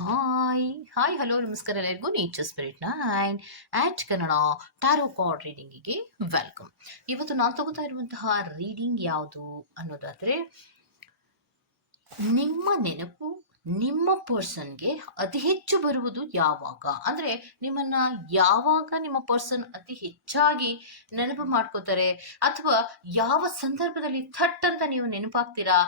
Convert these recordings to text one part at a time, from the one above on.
Hi hi hello ನಮಸ್ಕಾರ ಎಲ್ಲರಿಗೂ. Nature spirit nine eight Kannada tarot card ರೀಡಿಂಗಿಗೆ welcome ಇವತ್ತು ನಾನು ತಗೋತಾ ಇರುವಂತಹ ರೀಡಿಂಗ್ ಯಾವುದು ಅನ್ನೋದಾದರೆ, ನಿಮ್ಮ ನೆನಪು ನಿಮ್ಮ ಪರ್ಸನ್ಗೆ ಅತಿ ಹೆಚ್ಚು ಬರುವುದು ಯಾವಾಗ? ಅಂದರೆ ನಿಮ್ಮನ್ನ ಯಾವಾಗ ನಿಮ್ಮ ಪರ್ಸನ್ ಅತಿ ಹೆಚ್ಚಾಗಿ ನೆನಪು ಮಾಡ್ಕೋತಾರೆ? ಅಥವಾ ಯಾವ ಸಂದರ್ಭದಲ್ಲಿ ಥಟ್ ಅಂತ ನೀವು ನೆನಪಾಗ್ತೀರಾ?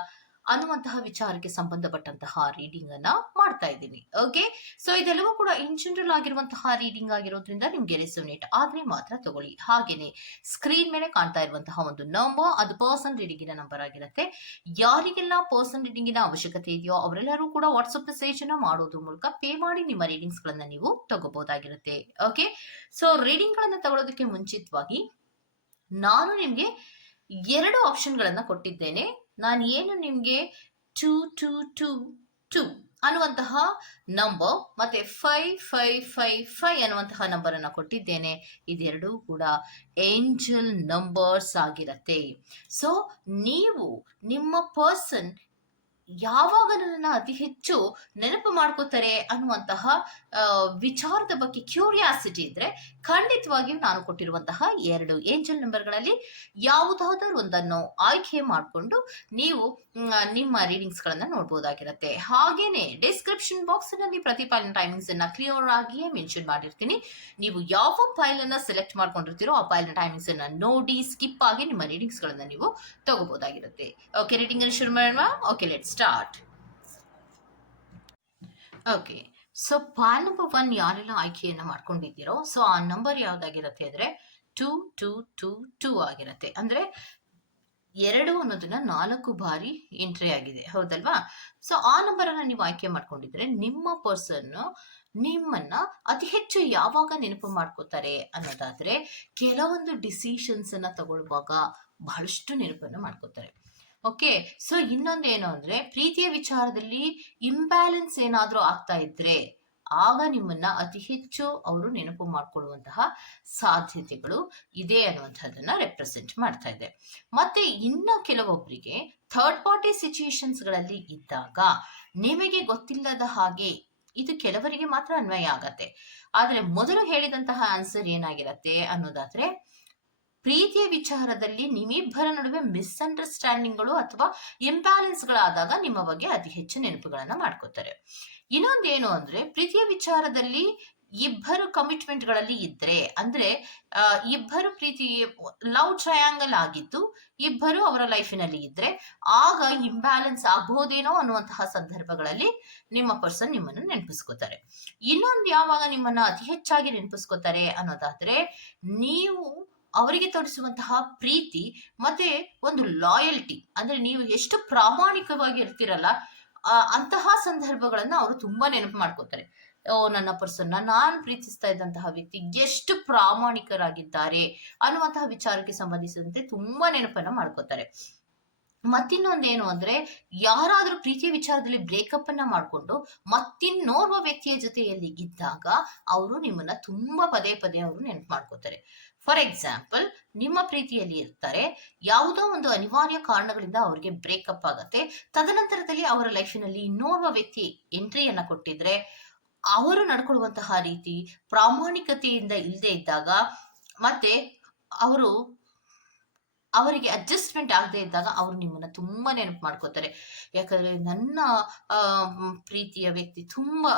ಅನ್ನುವಂತಹ ವಿಚಾರಕ್ಕೆ ಸಂಬಂಧಪಟ್ಟಂತಹ ರೀಡಿಂಗ್ ಅನ್ನ ಮಾಡ್ತಾ ಇದ್ದೀನಿ. ಓಕೆ ಸೊ ಇದೆಲ್ಲವೂ ಕೂಡ ಇನ್ ಜನರಲ್ ಆಗಿರುವಂತಹ ರೀಡಿಂಗ್ ಆಗಿರೋದ್ರಿಂದ ನಿಮ್ಗೆ ರೆಸೋನೇಟ್ ಆದ್ರೆ ಮಾತ್ರ ತಗೊಳ್ಳಿ. ಹಾಗೇನೆ ಸ್ಕ್ರೀನ್ ಮೇಲೆ ಕಾಣ್ತಾ ಇರುವಂತಹ ಒಂದು ನಂಬರ್ ಅದು ಪರ್ಸನ್ ರೀಡಿಂಗಿನ ನಂಬರ್ ಆಗಿರುತ್ತೆ. ಯಾರಿಗೆಲ್ಲ ಪರ್ಸನ್ ರೀಡಿಂಗಿನ ಅವಶ್ಯಕತೆ ಇದೆಯೋ ಅವರೆಲ್ಲರೂ ಕೂಡ ವಾಟ್ಸ್ಆಪ್ ಮೆಸೇಜ್ ಅನ್ನ ಮಾಡೋದ್ರ ಮೂಲಕ ಪೇ ಮಾಡಿ ನಿಮ್ಮ ರೀಡಿಂಗ್ಸ್ ಗಳನ್ನ ನೀವು ತಗೋಬಹುದಾಗಿರುತ್ತೆ. ಓಕೆ ಸೊ ರೀಡಿಂಗ್ ಗಳನ್ನ ತಗೊಳ್ಳೋದಕ್ಕೆ ಮುಂಚಿತವಾಗಿ ನಾನು ನಿಮ್ಗೆ ಎರಡು ಆಪ್ಷನ್ ಗಳನ್ನ ಕೊಟ್ಟಿದ್ದೇನೆ. ನಾನು ಏನು ನಿಮಗೆ ಟೂ ಟೂ ಟೂ ಟೂ ಅನ್ನುವಂತಹ ನಂಬರ್ ಮತ್ತೆ ಫೈ ಫೈ ಫೈ ಫೈ ಅನ್ನುವಂತಹ ನಂಬರ್ ಅನ್ನು ಕೊಟ್ಟಿದ್ದೇನೆ. ಇದೆರಡೂ ಕೂಡ ಏಂಜಲ್ ನಂಬರ್ಸ್ ಆಗಿರತ್ತೆ. ಸೊ ನೀವು ನಿಮ್ಮ ಪರ್ಸನ್ ಯಾವಾಗ ನನ್ನನ್ನು ಅತಿ ಹೆಚ್ಚು ನೆನಪು ಮಾಡ್ಕೋತಾರೆ ಅನ್ನುವಂತಹ ವಿಚಾರದ ಬಗ್ಗೆ ಕ್ಯೂರಿಯಾಸಿಟಿ ಇದ್ರೆ ಖಂಡಿತವಾಗಿಯೂ ನಾನು ಕೊಟ್ಟಿರುವಂತಹ ಎರಡು ಏಂಜಲ್ ನಂಬರ್ಗಳಲ್ಲಿ ಯಾವುದಾದರೂ ಒಂದನ್ನು ಆಯ್ಕೆ ಮಾಡಿಕೊಂಡು ನೀವು ನಿಮ್ಮ ರೀಡಿಂಗ್ಸ್ ಗಳನ್ನ ನೋಡಬಹುದಾಗಿರುತ್ತೆ ಹಾಗೇನೆ ಡಿಸ್ಕ್ರಿಪ್ಷನ್ ಬಾಕ್ಸ್ನಲ್ಲಿ ಪ್ರತಿಪಾಲನ ಟೈಮಿಂಗ್ಸ್ ಅನ್ನ ಕ್ಲಿಯರ್ ಆಗಿಯೇ ಮೆನ್ಷನ್ ಮಾಡಿರ್ತೀನಿ. ನೀವು ಯಾವ ಫೈಲ್ ಅನ್ನ ಸೆಲೆಕ್ಟ್ ಮಾಡ್ಕೊಂಡಿರ್ತೀರೋ ಆ ಫೈಲ್ ಟೈಮಿಂಗ್ಸ್ ಅನ್ನ ನೋಡಿ ಸ್ಕಿಪ್ ಆಗಿ ನಿಮ್ಮ ರೀಡಿಂಗ್ಸ್ ಗಳನ್ನ ನೀವು ತಗೋಬಹುದಾಗಿರುತ್ತೆ ಓಕೆ ರೀಡಿಂಗ್ ಅನ್ನು ಶುರು ಮಾಡೋಣ. Okay let start okay so pile number one ಯಾರೆಲ್ಲ ಆಯ್ಕೆಯನ್ನು ಮಾಡ್ಕೊಂಡಿದ್ದೀರೋ ಸೊ ಆ ನಂಬರ್ ಯಾವ್ದಾಗಿರತ್ತೆ ಅಂದ್ರೆ ಟೂ ಟೂ ಟೂ ಟೂ ಆಗಿರುತ್ತೆ. ಅಂದ್ರೆ ಎರಡು ಅನ್ನೋದನ್ನ ನಾಲ್ಕು ಬಾರಿ ಎಂಟ್ರಿ ಆಗಿದೆ. ಹೌದಲ್ವಾ? ಸೊ ಆ ನಂಬರ್ ಅನ್ನ ನೀವು ಆಯ್ಕೆ ಮಾಡ್ಕೊಂಡಿದ್ರೆ ನಿಮ್ಮ ಪರ್ಸನ್ ನಿಮ್ಮನ್ನ ಅತಿ ಹೆಚ್ಚು ಯಾವಾಗ ನೆನಪು ಮಾಡ್ಕೋತಾರೆ ಅನ್ನೋದಾದ್ರೆ, ಕೆಲವೊಂದು ಡಿಸಿಷನ್ಸ್ ಅನ್ನ ತಗೊಳ್ಳುವಾಗ ಬಹಳಷ್ಟು ನೆನಪನ್ನು ಮಾಡ್ಕೋತಾರೆ. ಓಕೆ ಸೊ ಇನ್ನೊಂದೇನು ಅಂದ್ರೆ ಪ್ರೀತಿಯ ವಿಚಾರದಲ್ಲಿ ಇಂಬ್ಯಾಲೆನ್ಸ್ ಏನಾದ್ರೂ ಆಗ್ತಾ ಇದ್ರೆ ಆಗ ನಿಮ್ಮನ್ನ ಅತಿ ಹೆಚ್ಚು ಅವರು ನೆನಪು ಮಾಡ್ಕೊಳ್ಳುವಂತಹ ಸಾಧ್ಯತೆಗಳು ಇದೆ ಅನ್ನುವಂಥದ್ದನ್ನ ರೆಪ್ರೆಸೆಂಟ್ ಮಾಡ್ತಾ ಇದೆ. ಮತ್ತೆ ಇನ್ನ ಕೆಲವೊಬ್ಬರಿಗೆ ಥರ್ಡ್ ಪಾರ್ಟಿ ಸಿಚುಯೇಷನ್ಸ್ಗಳಲ್ಲಿ ಇದ್ದಾಗ ನಿಮಗೆ ಗೊತ್ತಿಲ್ಲದ ಹಾಗೆ ಇದು ಕೆಲವರಿಗೆ ಮಾತ್ರ ಅನ್ವಯ ಆಗತ್ತೆ. ಆದ್ರೆ ಮೊದಲು ಹೇಳಿದಂತಹ ಆನ್ಸರ್ ಏನಾಗಿರತ್ತೆ ಅನ್ನೋದಾದ್ರೆ ಪ್ರೀತಿಯ ವಿಚಾರದಲ್ಲಿ ನಿಮ್ಮಿಬ್ಬರ ನಡುವೆ ಮಿಸ್ಅಂಡರ್ಸ್ಟ್ಯಾಂಡಿಂಗ್ಗಳು ಅಥವಾ ಇಂಬ್ಯಾಲೆನ್ಸ್ಗಳಾದಾಗ ನಿಮ್ಮ ಬಗ್ಗೆ ಅತಿ ಹೆಚ್ಚು ನೆನಪುಗಳನ್ನ ಮಾಡ್ಕೋತಾರೆ. ಇನ್ನೊಂದೇನು ಅಂದ್ರೆ ಪ್ರೀತಿಯ ವಿಚಾರದಲ್ಲಿ ಇಬ್ಬರು ಕಮಿಟ್ಮೆಂಟ್ಗಳಲ್ಲಿ ಇದ್ರೆ ಅಂದ್ರೆ ಇಬ್ಬರು ಪ್ರೀತಿ ಲವ್ ಟ್ರಯಾಂಗಲ್ ಆಗಿದ್ದು ಇಬ್ಬರು ಅವರ ಲೈಫಿನಲ್ಲಿ ಇದ್ರೆ ಆಗ ಇಂಬ್ಯಾಲೆನ್ಸ್ ಆಗಬಹುದೇನೋ ಅನ್ನುವಂತಹ ಸಂದರ್ಭಗಳಲ್ಲಿ ನಿಮ್ಮ ಪರ್ಸನ್ ನಿಮ್ಮನ್ನು ನೆನಪಿಸ್ಕೋತಾರೆ. ಇನ್ನೊಂದು ಯಾವಾಗ ನಿಮ್ಮನ್ನ ಅತಿ ಹೆಚ್ಚಾಗಿ ನೆನಪಿಸ್ಕೋತಾರೆ ಅನ್ನೋದಾದ್ರೆ, ನೀವು ಅವರಿಗೆ ತೋರಿಸುವಂತಹ ಪ್ರೀತಿ ಮತ್ತೆ ಒಂದು ಲಾಯಲ್ಟಿ ಅಂದ್ರೆ ನೀವು ಎಷ್ಟು ಪ್ರಾಮಾಣಿಕವಾಗಿ ಇರ್ತೀರಲ್ಲ ಅಂತಹ ಸಂದರ್ಭಗಳನ್ನ ಅವರು ತುಂಬಾ ನೆನಪು ಮಾಡ್ಕೋತಾರೆ. ಓ, ನನ್ನ ಪರ್ಸನ್ನ ನಾನು ಪ್ರೀತಿಸ್ತಾ ಇದ್ದಂತಹ ವ್ಯಕ್ತಿ ಎಷ್ಟು ಪ್ರಾಮಾಣಿಕರಾಗಿದ್ದಾರೆ ಅನ್ನುವಂತಹ ವಿಚಾರಕ್ಕೆ ಸಂಬಂಧಿಸಿದಂತೆ ತುಂಬಾ ನೆನಪನ್ನ ಮಾಡ್ಕೋತಾರೆ. ಮತ್ತಿನ್ನೊಂದೇನು ಅಂದ್ರೆ, ಯಾರಾದ್ರೂ ಪ್ರೀತಿಯ ವಿಚಾರದಲ್ಲಿ ಬ್ರೇಕಪ್ ಅನ್ನ ಮಾಡ್ಕೊಂಡು ಮತ್ತಿನ್ನೋರ್ವ ವ್ಯಕ್ತಿಯ ಜೊತೆಯಲ್ಲಿ ಇದ್ದಾಗ, ಅವರು ನಿಮ್ಮನ್ನ ತುಂಬಾ ಪದೇ ಪದೇ ಅವರು ನೆನಪು ಮಾಡ್ಕೋತಾರೆ. ಫಾರ್ ಎಕ್ಸಾಂಪಲ್ ನಿಮ್ಮ ಪ್ರೀತಿಯಲ್ಲಿ ಇರ್ತಾರೆ, ಯಾವುದೋ ಒಂದು ಅನಿವಾರ್ಯ ಕಾರಣಗಳಿಂದ ಅವರಿಗೆ ಬ್ರೇಕಪ್ ಆಗತ್ತೆ. ತದನಂತರದಲ್ಲಿ ಅವರ ಲೈಫಿನಲ್ಲಿ ಇನ್ನೋರ್ವ ವ್ಯಕ್ತಿ ಎಂಟ್ರಿಯನ್ನ ಕೊಟ್ಟಿದ್ರೆ, ಅವರು ನಡ್ಕೊಳ್ಳುವಂತಹ ರೀತಿ ಪ್ರಾಮಾಣಿಕತೆಯಿಂದ ಇಲ್ಲದೆ ಇದ್ದಾಗ, ಮತ್ತೆ ಅವರು, ಅವರಿಗೆ ಅಡ್ಜಸ್ಟ್ಮೆಂಟ್ ಆಗದೆ ಇದ್ದಾಗ ಅವರು ನಿಮ್ಮನ್ನ ತುಂಬಾ ನೆನಪು ಮಾಡ್ಕೋತಾರೆ. ಯಾಕಂದ್ರೆ ನನ್ನ ಪ್ರೀತಿಯ ವ್ಯಕ್ತಿ ತುಂಬಾ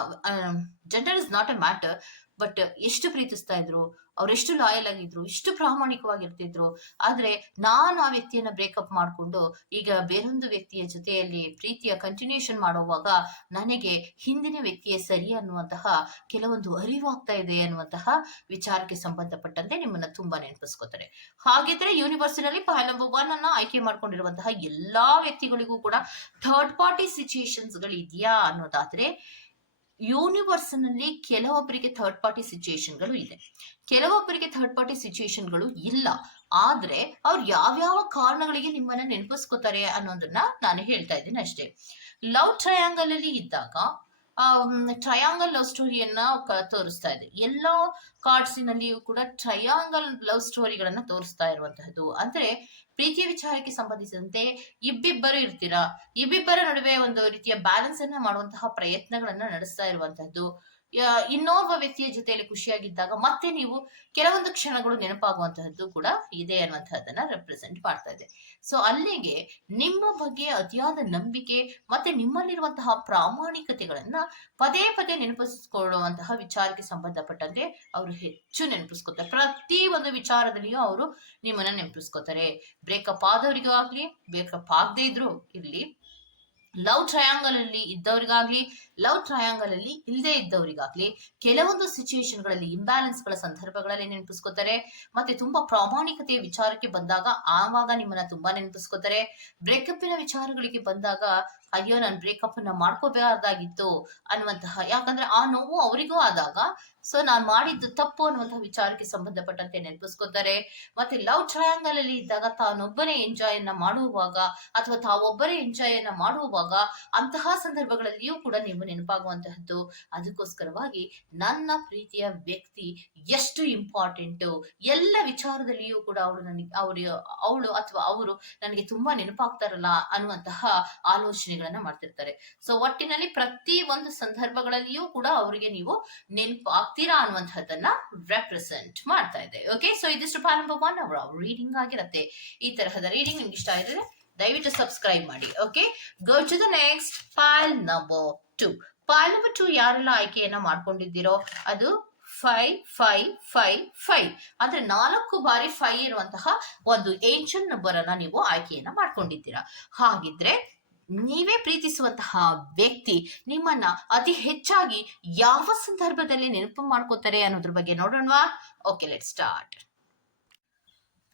gender is not a matter but ಎಷ್ಟು ಪ್ರೀತಿಸ್ತಾ ಇದ್ರು ಎಷ್ಟು ಲಾಯಲ್ ಆಗಿದ್ರು ಎಷ್ಟು ಪ್ರಾಮಾಣಿಕವಾಗಿರ್ತಿದ್ರು. ಆದ್ರೆ ನಾನು ಆ ವ್ಯಕ್ತಿಯನ್ನ ಬ್ರೇಕಪ್ ಮಾಡಿಕೊಂಡು ಈಗ ಬೇರೊಂದು ವ್ಯಕ್ತಿಯ ಜೊತೆಯಲ್ಲಿ ಪ್ರೀತಿಯ ಕಂಟಿನ್ಯೂಷನ್ ಮಾಡುವಾಗ ನನಗೆ ಹಿಂದಿನ ವ್ಯಕ್ತಿಯೇ ಸರಿ ಅನ್ನುವಂತಹ ಕೆಲವೊಂದು ಅರಿವಾಗ್ತಾ ಇದೆ ಅನ್ನುವಂತಹ ವಿಚಾರಕ್ಕೆ ಸಂಬಂಧಪಟ್ಟಂತೆ ನಿಮ್ಮನ್ನ ತುಂಬಾ ನೆನಪಿಸ್ಕೋತಾರೆ ಹಾಗಿದ್ರೆ ಯೂನಿವರ್ಸಿನಲ್ಲಿ ಫೈಲ್ ನಂಬರ್ ಒನ್ ಅನ್ನ ಆಯ್ಕೆ ಮಾಡ್ಕೊಂಡಿರುವಂತಹ ಎಲ್ಲಾ ವ್ಯಕ್ತಿಗಳಿಗೂ ಕೂಡ ಥರ್ಡ್ ಪಾರ್ಟಿ ಸಿಚುಯೇಷನ್ಸ್ಗಳು ಇದೆಯಾ ಅನ್ನೋದಾದ್ರೆ ಯೂನಿವರ್ಸ್ನಲ್ಲಿ ಕೆಲವೊಬ್ಬರಿಗೆ ಥರ್ಡ್ ಪಾರ್ಟಿ ಸಿಚುಯೇಷನ್ಗಳು ಇದೆ. ಕೆಲವೊಬ್ಬರಿಗೆ ಥರ್ಡ್ ಪಾರ್ಟಿ ಸಿಚುಯೇಷನ್ಗಳು ಇಲ್ಲ. ಆದ್ರೆ ಅವ್ರು ಯಾವ್ಯಾವ ಕಾರಣಗಳಿಗೆ ನಿಮ್ಮನ್ನ ನೆನಪಿಸ್ಕೋತಾರೆ ಅನ್ನೋದನ್ನ ನಾನು ಹೇಳ್ತಾ ಇದ್ದೀನಿ ಅಷ್ಟೇ. ಲವ್ ಟ್ರಯಾಂಗಲ್ ಅಲ್ಲಿ ಇದ್ದಾಗ ಟ್ರಯಾಂಗಲ್ ಲವ್ ಸ್ಟೋರಿಯನ್ನ ತೋರಿಸ್ತಾ ಇದೆ. ಎಲ್ಲ ಕಾರ್ಡ್ಸಿನಲ್ಲಿಯೂ ಕೂಡ ಟ್ರಯಾಂಗಲ್ ಲವ್ ಸ್ಟೋರಿಗಳನ್ನ ತೋರಿಸ್ತಾ ಇರುವಂತಹದ್ದು. ಅಂದ್ರೆ ಪ್ರೀತಿಯ ವಿಚಾರಕ್ಕೆ ಸಂಬಂಧಿಸಿದಂತೆ ಇಬ್ಬಿಬ್ಬರು ಇರ್ತೀರಾ? ಇಬ್ಬಿಬ್ಬರ ನಡುವೆ ಒಂದು ರೀತಿಯ ಬ್ಯಾಲೆನ್ಸ್ ಅನ್ನ ಮಾಡುವಂತಹ ಪ್ರಯತ್ನಗಳನ್ನ ನಡೆಸ್ತಾ ಇರುವಂತಹದ್ದು. ಇನ್ನೋರ್ವ ವ್ಯಕ್ತಿಯ ಜೊತೆಯಲ್ಲಿ ಖುಷಿಯಾಗಿದ್ದಾಗ ಮತ್ತೆ ನೀವು ಕೆಲವೊಂದು ಕ್ಷಣಗಳು ನೆನಪಾಗುವಂತಹದ್ದು ಕೂಡ ಇದೆ ಅನ್ನುವಂತಹದ್ದನ್ನ ರೆಪ್ರೆಸೆಂಟ್ ಮಾಡ್ತಾ ಇದೆ. ಸೊ ಅಲ್ಲಿಗೆ ನಿಮ್ಮ ಬಗ್ಗೆ ಅತಿಯಾದ ನಂಬಿಕೆ ಮತ್ತೆ ನಿಮ್ಮಲ್ಲಿರುವಂತಹ ಪ್ರಾಮಾಣಿಕತೆಗಳನ್ನ ಪದೇ ಪದೇ ನೆನಪಿಸಿಕೊಳ್ಳುವಂತಹ ವಿಚಾರಕ್ಕೆ ಸಂಬಂಧಪಟ್ಟಂತೆ ಅವರು ಹೆಚ್ಚು ನೆನಪಿಸ್ಕೊತಾರೆ. ಪ್ರತಿ ಒಂದು ವಿಚಾರದಲ್ಲಿಯೂ ಅವರು ನಿಮ್ಮನ್ನ ನೆನಪಿಸ್ಕೊತಾರೆ. ಬ್ರೇಕಪ್ ಆದವರಿಗೂ ಆಗ್ಲಿ ಬ್ರೇಕಪ್ ಆಗದೆ ಇದ್ರು ಇರ್ಲಿ. ಲವ್ ಟ್ರಯಾಂಗಲ್ ಅಲ್ಲಿ ಇದ್ದವರಿಗಾಗ್ಲಿ ಲವ್ ಟ್ರಯಾಂಗಲ್ ಅಲ್ಲಿ ಇಲ್ಲದೆ ಇದ್ದವರಿಗಾಗ್ಲಿ, ಕೆಲವೊಂದು ಸಿಚುಯೇಷನ್ಗಳಲ್ಲಿ ಇಂಬ್ಯಾಲೆನ್ಸ್ಗಳ ಸಂದರ್ಭಗಳಲ್ಲಿ ನೆನಪಿಸ್ಕೋತಾರೆ. ಮತ್ತೆ ತುಂಬಾ ಪ್ರಾಮಾಣಿಕತೆಯ ವಿಚಾರಕ್ಕೆ ಬಂದಾಗ ಆವಾಗ ನಿಮ್ಮನ್ನ ತುಂಬಾ ನೆನಪಿಸ್ಕೋತಾರೆ. ಬ್ರೇಕಪ್ಪಿನ ವಿಚಾರಗಳಿಗೆ ಬಂದಾಗ ಅಯ್ಯೋ, ನಾನು ಬ್ರೇಕಪ್ ಅನ್ನ ಮಾಡ್ಕೋಬೇಕಾದಾಗಿತ್ತು ಅನ್ನುವಂತಹ, ಯಾಕಂದ್ರೆ ಆ ನೋವು ಅವರಿಗೂ ಆದಾಗ ಸೊ ನಾನು ಮಾಡಿದ್ದು ತಪ್ಪು ಅನ್ನುವಂತಹ ವಿಚಾರಕ್ಕೆ ಸಂಬಂಧಪಟ್ಟಂತೆ ನೆನಪಿಸ್ಕೋತಾರೆ. ಮತ್ತೆ ಲವ್ ಟ್ರಯಾಂಗಲ್ ಅಲ್ಲಿ ಇದ್ದಾಗ ತಾನೊಬ್ಬನೇ ಎಂಜಾಯ್ ಅನ್ನ ಮಾಡುವಾಗ, ಅಥವಾ ತಾವೊಬ್ಬರೇ ಎಂಜಾಯ್ ಅನ್ನ ಮಾಡುವಾಗ, ಅಂತಹ ಸಂದರ್ಭಗಳಲ್ಲಿಯೂ ಕೂಡ ನೀವು ನೆನಪಾಗುವಂತಹದ್ದು. ಅದಕ್ಕೋಸ್ಕರವಾಗಿ ನನ್ನ ಪ್ರೀತಿಯ ವ್ಯಕ್ತಿ ಎಷ್ಟು ಇಂಪಾರ್ಟೆಂಟ್ ಎಲ್ಲ ವಿಚಾರದಲ್ಲಿಯೂ ಕೂಡ ಅವಳು ನನಗೆ ಅವರು ಅವಳು ಅಥವಾ ಅವರು ನನಗೆ ತುಂಬಾ ನೆನಪಾಗ್ತಾರಲ್ಲ ಅನ್ನುವಂತಹ ಆಲೋಚನೆಗಳನ್ನ ಮಾಡ್ತಿರ್ತಾರೆ. ಸೊ ಒಟ್ಟಿನಲ್ಲಿ ಪ್ರತಿ ಒಂದು ಸಂದರ್ಭಗಳಲ್ಲಿಯೂ ಕೂಡ ಅವರಿಗೆ ನೀವು ನೆನಪು ಆಗ್ತೀರಾ ಅನ್ನುವಂತಹದ್ದನ್ನ ರೆಪ್ರೆಸೆಂಟ್ ಮಾಡ್ತಾ ಇದೆ ಓಕೆ ಸೊ ಇದಿಷ್ಟು ಪ್ರಾರಂಭ ಒನ್ ಅವರ್ ರೀಡಿಂಗ್ ಆಗಿರತ್ತೆ. ಈ ತರಹದ ರೀಡಿಂಗ್ ನಿಮ್ಗೆ ಇಷ್ಟ ಆಗಿದ್ರೆ ದಯವಿಟ್ಟು ಸಬ್ಸ್ಕ್ರೈಬ್ ಮಾಡಿ. Okay go to the next pile number two pile number two ಯಾರೆಲ್ಲ ಆಯ್ಕೆಯನ್ನ ಮಾಡ್ಕೊಂಡಿದ್ದೀರೋ ಅದು ಫೈ ಫೈ ಫೈ ಫೈ ಅಂದ್ರೆ ನಾಲ್ಕು ಬಾರಿ ಫೈ ಇರುವಂತಹ ಒಂದು ಏಂಜನ್ ನಂಬರ್ ಅನ್ನ ನೀವು ಆಯ್ಕೆಯನ್ನ ಮಾಡ್ಕೊಂಡಿದ್ದೀರಾ. ಹಾಗಿದ್ರೆ ನೀವೇ ಪ್ರೀತಿಸುವಂತಹ ವ್ಯಕ್ತಿ ನಿಮ್ಮನ್ನ ಅತಿ ಹೆಚ್ಚಾಗಿ ಯಾವ ಸಂದರ್ಭದಲ್ಲಿ ನೆನಪು ಮಾಡ್ಕೋತಾರೆ ಅನ್ನೋದ್ರ ಬಗ್ಗೆ ನೋಡೋಣವಾ? Okay let start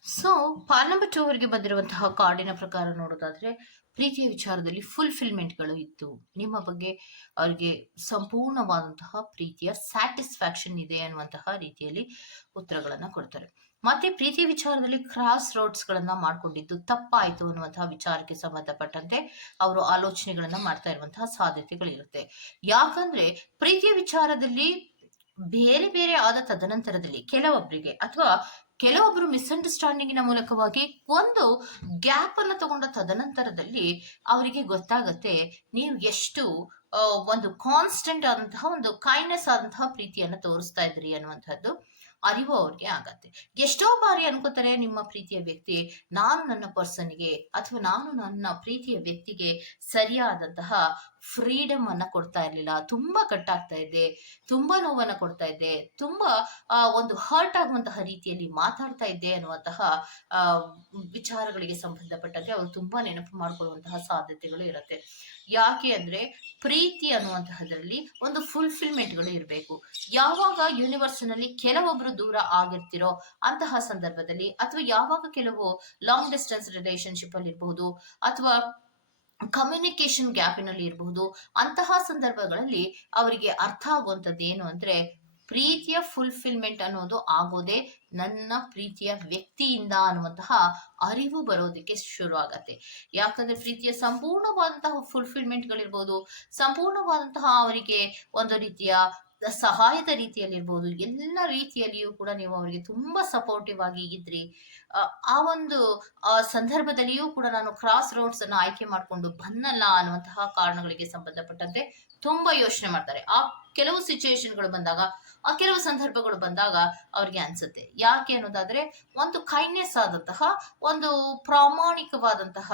so pile number two ಅವರಿಗೆ ಬಂದಿರುವಂತಹ ಕಾರ್ಡಿನ ಪ್ರಕಾರ ನೋಡೋದಾದ್ರೆ, ಪ್ರೀತಿಯ ವಿಚಾರದಲ್ಲಿ ಫುಲ್ಫಿಲ್ಮೆಂಟ್ಗಳು ಇತ್ತು ನಿಮ್ಮ ಬಗ್ಗೆ ಅವರಿಗೆ ಸಂಪೂರ್ಣವಾದಂತಹ ಪ್ರೀತಿಯ ಸ್ಯಾಟಿಸ್ಫ್ಯಾಕ್ಷನ್ ಇದೆ ಅನ್ನುವಂತಹ ರೀತಿಯಲ್ಲಿ ಉತ್ತರಗಳನ್ನು ಕೊಡ್ತಾರೆ. ಮತ್ತೆ ಪ್ರೀತಿ ವಿಚಾರದಲ್ಲಿ ಕ್ರಾಸ್ ರೋಡ್ಸ್ ಗಳನ್ನ ಮಾಡ್ಕೊಂಡಿದ್ದು ತಪ್ಪಾಯ್ತು ಅನ್ನುವಂತಹ ವಿಚಾರಕ್ಕೆ ಸಂಬಂಧಪಟ್ಟಂತೆ ಅವರು ಆಲೋಚನೆಗಳನ್ನ ಮಾಡ್ತಾ ಇರುವಂತಹ ಸಾಧ್ಯತೆಗಳಿರುತ್ತೆ. ಯಾಕಂದ್ರೆ ಪ್ರೀತಿ ವಿಚಾರದಲ್ಲಿ ಬೇರೆ ಬೇರೆ ಆದ ತದನಂತರದಲ್ಲಿ ಕೆಲವೊಬ್ಬರಿಗೆ ಅಥವಾ ಕೆಲವೊಬ್ಬರು ಮಿಸ್ಅಂಡರ್ಸ್ಟ್ಯಾಂಡಿಂಗಿನ ಮೂಲಕವಾಗಿ ಒಂದು ಗ್ಯಾಪ್ ಅನ್ನ ತಗೊಂಡ ತದನಂತರದಲ್ಲಿ ಅವರಿಗೆ ಗೊತ್ತಾಗತ್ತೆ ನೀವು ಎಷ್ಟು ಒಂದು ಕಾನ್ಸ್ಟೆಂಟ್ ಆದಂತಹ ಒಂದು ಕೈಂಡ್ನೆಸ್ ಆದಂತಹ ಪ್ರೀತಿಯನ್ನ ತೋರಿಸ್ತಾ ಇದ್ರಿ ಅನ್ನುವಂಥದ್ದು ಅರಿವು ಅವ್ರಿಗೆ ಆಗತ್ತೆ. ಎಷ್ಟೋ ಬಾರಿ ಅನ್ಕೋತಾರೆ ನಿಮ್ಮ ಪ್ರೀತಿಯ ವ್ಯಕ್ತಿ, ನಾನು ನನ್ನ ಪರ್ಸನ್ಗೆ ಅಥವಾ ನಾನು ನನ್ನ ಪ್ರೀತಿಯ ವ್ಯಕ್ತಿಗೆ ಸರಿಯಾದಂತಹ ಫ್ರೀಡಮ್ ಅನ್ನ ಕೊಡ್ತಾ ಇರ್ಲಿಲ್ಲ. ತುಂಬಾ ಕಟ್ಟಾಗ್ತಾ ಇದೆ. ತುಂಬಾ ನೋವನ್ನ ಕೊಡ್ತಾ ಇದೆ. ತುಂಬಾ ಒಂದು ಹರ್ಟ್ ಆಗುವಂತಹ ರೀತಿಯಲ್ಲಿ ಮಾತಾಡ್ತಾ ಇದ್ದೆ ಅನ್ನುವಂತಹ ವಿಚಾರಗಳಿಗೆ ಸಂಬಂಧಪಟ್ಟಂತೆ ಅವರು ತುಂಬಾ ನೆನಪು ಮಾಡ್ಕೊಳ್ಳುವಂತಹ ಸಾಧ್ಯತೆಗಳು ಇರುತ್ತೆ. ಯಾಕೆ ಅಂದ್ರೆ ಪ್ರೀತಿ ಅನ್ನುವಂತಹದ್ರಲ್ಲಿ ಒಂದು ಫುಲ್ಫಿಲ್ಮೆಂಟ್ಗಳು ಇರಬೇಕು. ಯಾವಾಗ ಯೂನಿವರ್ಸ್ನಲ್ಲಿ ಕೆಲವೊಬ್ರು ದೂರ ಆಗಿರ್ತಿರೋ ಅಂತಹ ಸಂದರ್ಭದಲ್ಲಿ ಅಥವಾ ಯಾವಾಗ ಕೆಲವು ಲಾಂಗ್ ಡಿಸ್ಟೆನ್ಸ್ ರಿಲೇಶನ್ಶಿಪ್ ಅಲ್ಲಿ ಇರಬಹುದು ಅಥವಾ ಕಮ್ಯುನಿಕೇಶನ್ ಗ್ಯಾಪಿನಲ್ಲಿ ಇರಬಹುದು ಅಂತಹ ಸಂದರ್ಭಗಳಲ್ಲಿ ಅವರಿಗೆ ಅರ್ಥ ಆಗುವಂಥದ್ದು ಏನು ಅಂದ್ರೆ, ಪ್ರೀತಿಯ ಫುಲ್ಫಿಲ್ಮೆಂಟ್ ಅನ್ನೋದು ಆಗೋದೇ ನನ್ನ ಪ್ರೀತಿಯ ವ್ಯಕ್ತಿಯಿಂದ ಅನ್ನುವಂತಹ ಅರಿವು ಬರೋದಕ್ಕೆ ಶುರು ಆಗತ್ತೆ ಯಾಕಂದ್ರೆ ಪ್ರೀತಿಯ ಸಂಪೂರ್ಣವಾದಂತಹ ಫುಲ್ಫಿಲ್ಮೆಂಟ್ಗಳಿರ್ಬೋದು ಸಂಪೂರ್ಣವಾದಂತಹ ಅವರಿಗೆ ಒಂದು ರೀತಿಯ ಸಹಾಯದ ರೀತಿಯಲ್ಲಿರ್ಬೋದು, ಎಲ್ಲ ರೀತಿಯಲ್ಲಿಯೂ ಕೂಡ ನೀವು ಅವರಿಗೆ ತುಂಬಾ ಸಪೋರ್ಟಿವ್ ಆಗಿ ಇದ್ರಿ. ಆ, ಒಂದು ಸಂದರ್ಭದಲ್ಲಿಯೂ ಕೂಡ ನಾನು ಕ್ರಾಸ್ ರೋಡ್ಸ್ ಅನ್ನು ಆಯ್ಕೆ ಮಾಡಿಕೊಂಡು ಬಂದಲ್ಲ ಅನ್ನುವಂತಹ ಕಾರಣಗಳಿಗೆ ಸಂಬಂಧಪಟ್ಟಂತೆ ತುಂಬಾ ಯೋಚನೆ ಮಾಡ್ತಾರೆ. ಆ ಕೆಲವು ಸಿಚುಯೇಷನ್ಗಳು ಬಂದಾಗ ಆ ಕೆಲವು ಸಂದರ್ಭಗಳು ಬಂದಾಗ ಅವ್ರಿಗೆ ಅನ್ಸುತ್ತೆ. ಯಾಕೆ ಅನ್ನೋದಾದ್ರೆ ಒಂದು ಕೈಂಡ್ನೆಸ್ ಆದಂತಹ ಒಂದು ಪ್ರಾಮಾಣಿಕವಾದಂತಹ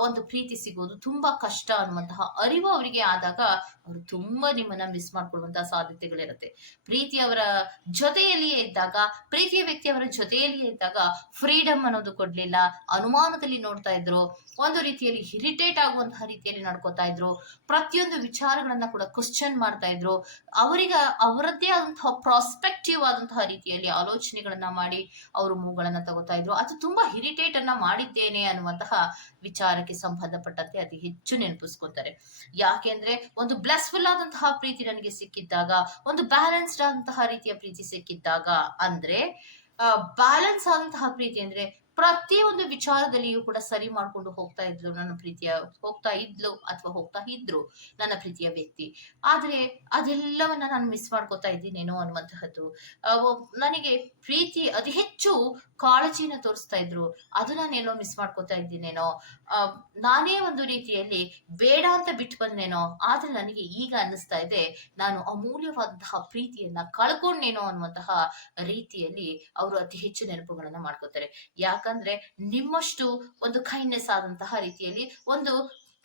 ಒಂದು ಪ್ರೀತಿ ಸಿಗೋದು ತುಂಬಾ ಕಷ್ಟ ಅನ್ನುವಂತಹ ಅರಿವು ಅವರಿಗೆ ಆದಾಗ ಅವರು ತುಂಬಾ ನಿಮ್ಮನ್ನ ಮಿಸ್ ಮಾಡ್ಕೊಳ್ಳುವಂತಹ ಸಾಧ್ಯತೆಗಳಿರುತ್ತೆ. ಪ್ರೀತಿ ಅವರ ಜೊತೆಯಲ್ಲಿಯೇ ಇದ್ದಾಗ ಪ್ರೀತಿಯ ವ್ಯಕ್ತಿ ಅವರ ಜೊತೆಯಲ್ಲಿಯೇ ಇದ್ದಾಗ ಫ್ರೀಡಮ್ ಅನ್ನೋದು ಕೊಡ್ಲಿಲ್ಲ. ಅನುಮಾನದಲ್ಲಿ ನೋಡ್ತಾ ಇದ್ರು. ಒಂದು ರೀತಿಯಲ್ಲಿ ಇರಿಟೇಟ್ ಆಗುವಂತಹ ರೀತಿಯಲ್ಲಿ ನಡ್ಕೋತಾ ಇದ್ರು. ಪ್ರತಿಯೊಂದು ವಿಚಾರಗಳನ್ನ ಕೂಡ ಕ್ವಶನ್ ಮಾಡ್ತಾ ಇದ್ರು. ಅವರಿಗೆ ಅವರದ್ದೇ ಆದಂತಹ ಪ್ರಾಸ್ಪೆಕ್ಟಿವ್ ಆದಂತಹ ರೀತಿಯಲ್ಲಿ ಆಲೋಚನೆಗಳನ್ನ ಮಾಡಿ ಅವರು ಮೂಗಳನ್ನ ತಗೋತಾ ಇದ್ರು. ಅದು ತುಂಬಾ ಇರಿಟೇಟ್ ಅನ್ನ ಮಾಡಿದ್ದೇನೆ ಅನ್ನುವಂತಹ ವಿಚಾರಕ್ಕೆ ಸಂಬಂಧಪಟ್ಟಂತೆ ಅತಿ ಹೆಚ್ಚು ನೆನಪಿಸ್ಕೊತಾರೆ. ಯಾಕೆಂದ್ರೆ ಒಂದು ಬ್ಲೆಸ್ಫುಲ್ ಆದಂತಹ ಪ್ರೀತಿ ನನಗೆ ಸಿಕ್ಕಿದ್ದಾಗ, ಒಂದು ಬ್ಯಾಲೆನ್ಸ್ಡ್ ಆದಂತಹ ರೀತಿಯ ಪ್ರೀತಿ ಸಿಕ್ಕಿದ್ದಾಗ ಅಂದ್ರೆ ಬ್ಯಾಲೆನ್ಸ್ ಆದಂತಹ ಪ್ರೀತಿ ಅಂದ್ರೆ ಪ್ರತಿಯೊಂದು ವಿಚಾರದಲ್ಲಿಯೂ ಕೂಡ ಸರಿ ಮಾಡ್ಕೊಂಡು ಹೋಗ್ತಾ ಇದ್ಲು ನನ್ನ ಪ್ರೀತಿಯ, ಹೋಗ್ತಾ ಇದ್ಲು ಅಥವಾ ಹೋಗ್ತಾ ಇದ್ರು ನನ್ನ ಪ್ರೀತಿಯ ವ್ಯಕ್ತಿ. ಆದ್ರೆ ಅದೆಲ್ಲವನ್ನ ನಾನು ಮಿಸ್ ಮಾಡ್ಕೋತಾ ಇದ್ದೀನೇನೋ ಅನ್ನುವಂತಹದ್ದು. ನನಗೆ ಪ್ರೀತಿ ಅತಿ ಹೆಚ್ಚು ಕಾಳಜಿನ ತೋರಿಸ್ತಾ ಇದ್ರು. ಅದು ನಾನೇನೋ ಮಿಸ್ ಮಾಡ್ಕೋತಾ ಇದ್ದೀನೇನೋ. ನಾನೇ ಒಂದು ರೀತಿಯಲ್ಲಿ ಬೇಡ ಅಂತ ಬಿಟ್ಟು ಬಂದೇನೋ ಆದ್ರೆ ನನಗೆ ಈಗ ಅನ್ನಿಸ್ತಾ ಇದೆ, ನಾನು ಅಮೂಲ್ಯವಾದಂತಹ ಪ್ರೀತಿಯನ್ನ ಕಳ್ಕೊಂಡೇನೋ ಅನ್ನುವಂತಹ ರೀತಿಯಲ್ಲಿ ಅವರು ಅತಿ ಹೆಚ್ಚು ನೆನಪುಗಳನ್ನ ಮಾಡ್ಕೋತಾರೆ. ಯಾಕಂದ್ರೆ ನಿಮ್ಮಷ್ಟು ಒಂದು ಕೈಂಡ್ನೆಸ್ ಆದಂತಹ ರೀತಿಯಲ್ಲಿ ಒಂದು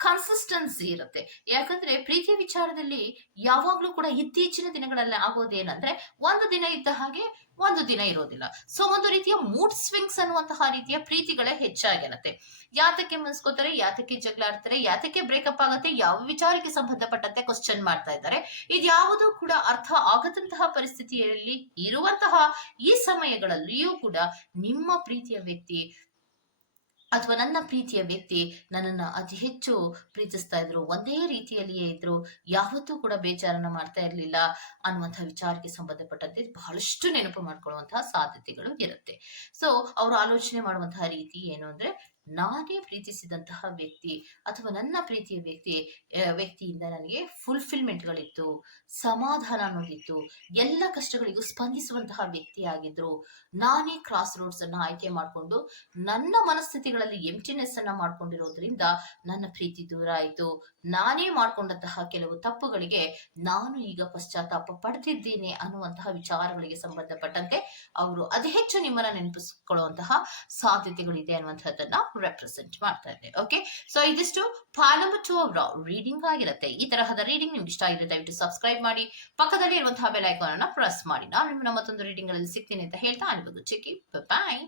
ಕನ್ಸಿಸ್ಟೆನ್ಸಿ ಇರುತ್ತೆ. ಯಾಕಂದ್ರೆ ಪ್ರೀತಿಯ ವಿಚಾರದಲ್ಲಿ ಯಾವಾಗ್ಲೂ ಕೂಡ ಇತ್ತೀಚಿನ ದಿನಗಳಲ್ಲಿ ಆಗೋದೇನಂದ್ರೆ ಒಂದು ದಿನ ಇದ್ದ ಹಾಗೆ ಒಂದು ದಿನ ಇರೋದಿಲ್ಲ. ಸೊ ಒಂದು ರೀತಿಯ ಮೂಡ್ ಸ್ವಿಂಗ್ಸ್ ಅನ್ನುವಂತಹ ರೀತಿಯ ಪ್ರೀತಿಗಳೇ ಹೆಚ್ಚಾಗಿರುತ್ತೆ. ಯಾತಕ್ಕೆ ಮನ್ಸ್ಕೋತಾರೆ ಯಾತಕ್ಕೆ ಜಗಳ ಆಡ್ತಾರೆ ಯಾತಕ್ಕೆ ಬ್ರೇಕಪ್ ಆಗುತ್ತೆ, ಯಾವ ವಿಚಾರಕ್ಕೆ ಸಂಬಂಧಪಟ್ಟಂತೆ ಕ್ವಶನ್ ಮಾಡ್ತಾ ಇದ್ದಾರೆ. ಇದ್ಯಾವುದೂ ಕೂಡ ಅರ್ಥ ಆಗದಂತಹ ಪರಿಸ್ಥಿತಿಯಲ್ಲಿ ಇರುವಂತಹ ಈ ಸಮಯಗಳಲ್ಲಿಯೂ ಕೂಡ ನಿಮ್ಮ ಪ್ರೀತಿಯ ವ್ಯಕ್ತಿ ಅಥವಾ ನನ್ನ ಪ್ರೀತಿಯ ವ್ಯಕ್ತಿ ನನ್ನನ್ನ ಅತಿ ಹೆಚ್ಚು ಪ್ರೀತಿಸ್ತಾ ಇದ್ರು, ಒಂದೇ ರೀತಿಯಲ್ಲಿಯೇ ಇದ್ರು, ಯಾವತ್ತೂ ಕೂಡ ಬೇಜಾರನ್ನ ಮಾಡ್ತಾ ಇರಲಿಲ್ಲ ಅನ್ನುವಂತಹ ವಿಚಾರಕ್ಕೆ ಸಂಬಂಧಪಟ್ಟಂತೆ ಬಹಳಷ್ಟು ನೆನಪು ಮಾಡ್ಕೊಳ್ಳುವಂತಹ ಸಾಧ್ಯತೆಗಳು ಇರುತ್ತೆ. ಸೊ ಅವರು ಆಲೋಚನೆ ಮಾಡುವಂತಹ ರೀತಿ ಏನು ಅಂದ್ರೆ ನಾನೇ ಪ್ರೀತಿಸಿದಂತಹ ವ್ಯಕ್ತಿ ಅಥವಾ ನನ್ನ ಪ್ರೀತಿಯ ವ್ಯಕ್ತಿ ವ್ಯಕ್ತಿಯಿಂದ ನನಗೆ ಫುಲ್ಫಿಲ್ಮೆಂಟ್ಗಳಿತ್ತು ಸಮಾಧಾನ ಅನ್ನೋದಿತ್ತು ಎಲ್ಲ ಕಷ್ಟಗಳಿಗೂ ಸ್ಪಂದಿಸುವಂತಹ ವ್ಯಕ್ತಿ ಆಗಿದ್ರು. ನಾನೇ ಕ್ರಾಸ್ ರೋಡ್ಸ್ ಅನ್ನ ಆಯ್ಕೆ ಮಾಡಿಕೊಂಡು ನನ್ನ ಮನಸ್ಥಿತಿಗಳಲ್ಲಿ ಎಂಟಿನೆಸ್ ಅನ್ನ ಮಾಡ್ಕೊಂಡಿರೋದ್ರಿಂದ ನನ್ನ ಪ್ರೀತಿ ದೂರ ಆಯಿತು. ನಾನೇ ಮಾಡ್ಕೊಂಡಂತಹ ಕೆಲವು ತಪ್ಪುಗಳಿಗೆ ನಾನು ಈಗ ಪಶ್ಚಾತ್ತಾಪ ಪಡೆದಿದ್ದೇನೆ ಅನ್ನುವಂತಹ ವಿಚಾರಗಳಿಗೆ ಸಂಬಂಧಪಟ್ಟಂತೆ ಅವರು ಅತಿ ಹೆಚ್ಚು ನಿಮ್ಮನ್ನ ನೆನಪಿಸಿಕೊಳ್ಳುವಂತಹ ಸಾಧ್ಯತೆಗಳಿದೆ ಅನ್ನುವಂಥದ್ದನ್ನ ರೆಪ್ರೆಸೆಂಟ್ ಮಾಡ್ತಾ ಇದೆ ಓಕೆ ಸೊ ಇದಿಷ್ಟು ಪಾಲಮ ಟು ಅವರ ರೀಡಿಂಗ್ ಆಗಿರುತ್ತೆ. ಈ ತರಹದ ರೀಡಿಂಗ್ ನಿಮ್ಗೆ ಇಷ್ಟ ಆಗಿದೆ ದಯವಿಟ್ಟು ಸಬ್ಸ್ಕ್ರೈಬ್ ಮಾಡಿ. ಪಕ್ಕದಲ್ಲಿ ಇರುವಂತಹ ಬೆಲ್ ಐಕಾನ್ ಅನ್ನ ಪ್ರೆಸ್ ಮಾಡಿ. ನಾನು ನಿಮ್ಮನ್ನ ಮತ್ತೊಂದು ರೀಡಿಂಗ್ಗಳಲ್ಲಿ ಸಿಗ್ತೀನಿ ಅಂತ ಹೇಳ್ತಾ, ಅಲ್ಲಿವರೆಗೂ ಚಿಕ್ಕಿ ಬಾಯ್